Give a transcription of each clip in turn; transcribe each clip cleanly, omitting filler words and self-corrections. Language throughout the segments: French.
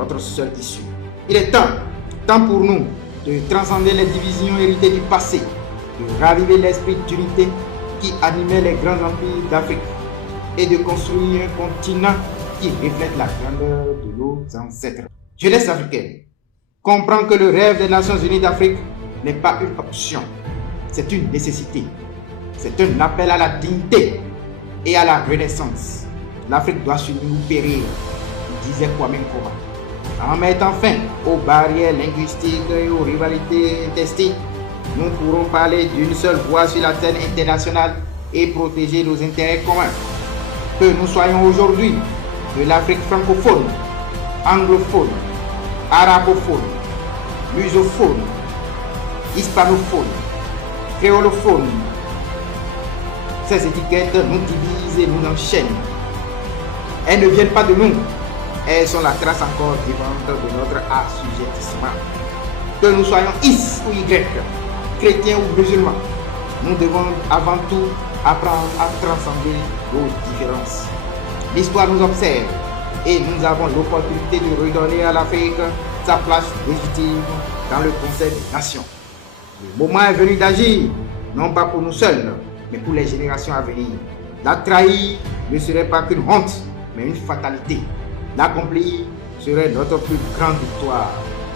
notre seule issue. Il est temps pour nous de transcender les divisions héritées du passé, de raviver l'esprit d'unité qui animait les grands empires d'Afrique et de construire un continent qui reflète la grandeur de nos ancêtres. Jeunesse africaine, comprends que le rêve des Nations Unies d'Afrique n'est pas une option, c'est une nécessité. C'est un appel à la dignité et à la renaissance. L'Afrique doit s'unir ou périr, disait Kwame Nkrumah. En mettant fin aux barrières linguistiques et aux rivalités intestines, nous pourrons parler d'une seule voix sur la scène internationale et protéger nos intérêts communs. Que nous soyons aujourd'hui de l'Afrique francophone, anglophone, arabophone, lusophone, hispanophone, créolophone, ces étiquettes nous divisent et nous enchaînent. Elles ne viennent pas de nous, elles sont la trace encore vivante de notre assujettissement. Que nous soyons X ou Y, chrétiens ou musulmans, nous devons avant tout apprendre à transcender nos différences. L'histoire nous observe et nous avons l'opportunité de redonner à l'Afrique sa place légitime dans le Conseil des Nations. Le moment est venu d'agir, non pas pour nous seuls, mais pour les générations à venir. La trahir ne serait pas qu'une honte, mais une fatalité. L'accomplir serait notre plus grande victoire.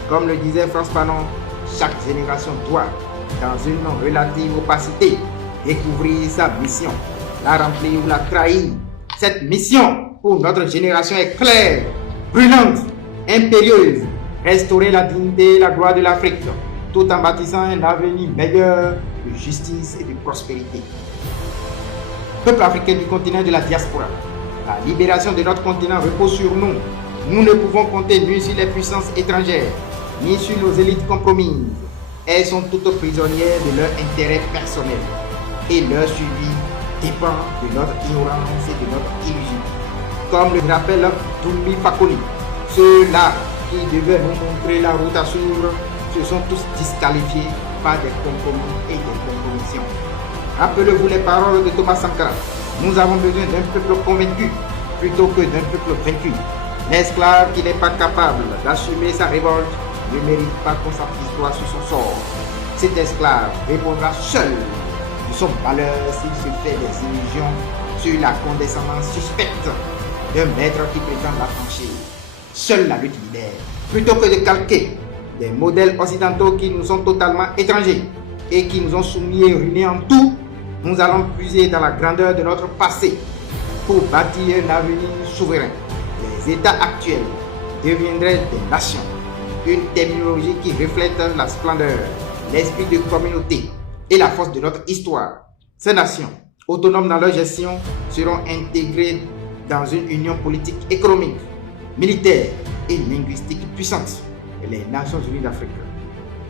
Comme le disait Frantz Fanon, chaque génération doit, dans une relative opacité, découvrir sa mission, la remplir ou la trahir. Cette mission pour notre génération est claire, brûlante, impérieuse. Restaurer la dignité et la gloire de l'Afrique, tout en bâtissant un avenir meilleur de justice et de prospérité. Peuple africain du continent de la diaspora, la libération de notre continent repose sur nous. Nous ne pouvons compter ni sur les puissances étrangères, ni sur nos élites compromises. Elles sont toutes prisonnières de leur intérêt personnel et leur suivi dépend de notre ignorance et de notre illusion. Comme le rappelle Toumbi Fakoli, ceux-là qui devaient nous montrer la route à suivre se sont tous disqualifiés par des compromis et des compromissions. Rappelez-vous les paroles de Thomas Sankara. Nous avons besoin d'un peuple convaincu plutôt que d'un peuple vaincu. L'esclave qui n'est pas capable d'assumer sa révolte ne mérite pas qu'on s'apitoie sur son sort. Cet esclave répondra seul de son malheur s'il se fait des illusions sur la condescendance suspecte d'un maître qui prétend l'affranchir. Seule la lutte libère, plutôt que de calquer des modèles occidentaux qui nous sont totalement étrangers et qui nous ont soumis et ruinés en tout. Nous allons puiser dans la grandeur de notre passé pour bâtir un avenir souverain. Les États actuels deviendraient des nations, une terminologie qui reflète la splendeur, l'esprit de communauté et la force de notre histoire. Ces nations, autonomes dans leur gestion, seront intégrées dans une union politique, économique, militaire et linguistique puissante, les Nations Unies d'Afrique.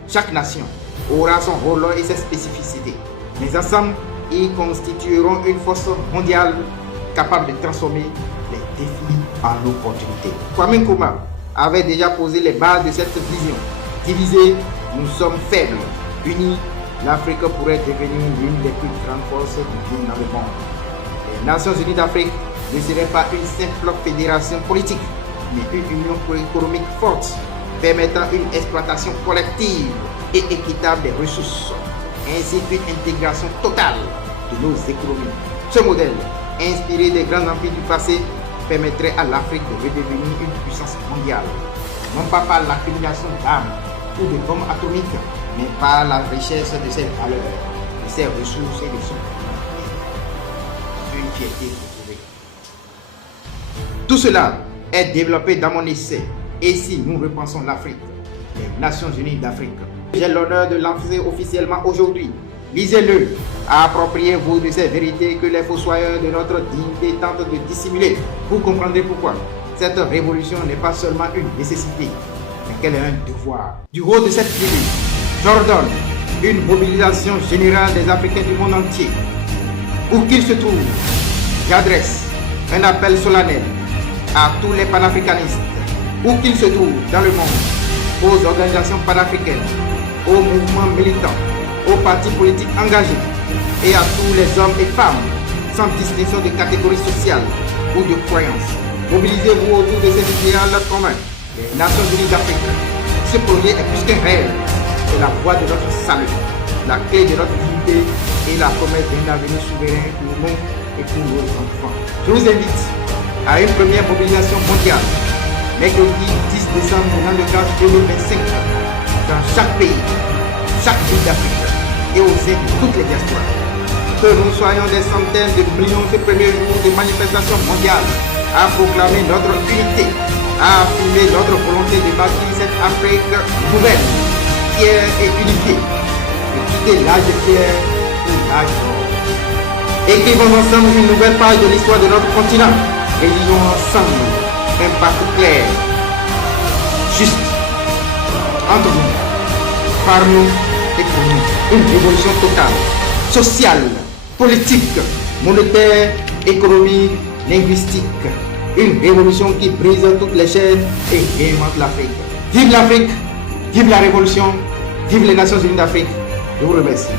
Chaque nation aura son rôle et ses spécificités, mais ensemble, ils constitueront une force mondiale capable de transformer les défis en opportunités. Kwame Nkrumah avait déjà posé les bases de cette vision. Divisés, nous sommes faibles. Unis, l'Afrique pourrait devenir l'une des plus grandes forces du monde dans le monde. Les Nations Unies d'Afrique ne seraient pas une simple fédération politique, mais une union économique forte, permettant une exploitation collective et équitable des ressources, ainsi qu'une intégration totale de nos économies. Ce modèle, inspiré des grands empires du passé, permettrait à l'Afrique de redevenir une puissance mondiale, non pas par l'accumulation d'armes ou de bombes atomiques, mais par la richesse de ses valeurs, de ses ressources et de son humanité. C'est une fierté retrouvée. Tout cela est développé dans mon essai. Et si nous repensons l'Afrique, les Nations Unies d'Afrique, j'ai l'honneur de lancer officiellement aujourd'hui. Lisez-le, appropriez-vous de ces vérités que les fossoyeurs de notre dignité tentent de dissimuler. Vous comprendrez pourquoi cette révolution n'est pas seulement une nécessité, mais qu'elle est un devoir. Du haut de cette tribune, j'ordonne une mobilisation générale des Africains du monde entier. Où qu'ils se trouvent, j'adresse un appel solennel à tous les panafricanistes, où qu'ils se trouvent dans le monde, aux organisations panafricaines, aux mouvements militants, aux partis politiques engagés et à tous les hommes et femmes, sans distinction de catégorie sociale ou de croyance. Mobilisez-vous autour de ces idéaux communs, les Nations Unies d'Afrique. Ce projet est plus qu'un rêve, c'est la voie de notre salut, la clé de notre unité et la promesse d'un avenir souverain pour nous et pour nos enfants. Je vous invite à une première mobilisation mondiale, mercredi 10 décembre 2025, dans chaque pays, chaque ville d'Afrique et au sein de toutes les diasporas. Que nous soyons des centaines de millions ce premier jour de manifestation mondiale à proclamer notre unité, à affirmer notre volonté de bâtir cette Afrique nouvelle, fière et unifiée, de quitter l'âge de pierre pour l'âge d'or. Écrivons ensemble une nouvelle page de l'histoire de notre continent. Réalisons ensemble un pacte clair, juste, entre nous, par nous et pour nous. Une révolution totale, sociale, politique, monétaire, économique, linguistique. Une révolution qui brise toutes les chaînes et réinvente l'Afrique. Vive l'Afrique, vive la révolution, vive les Nations Unies d'Afrique. Je vous remercie.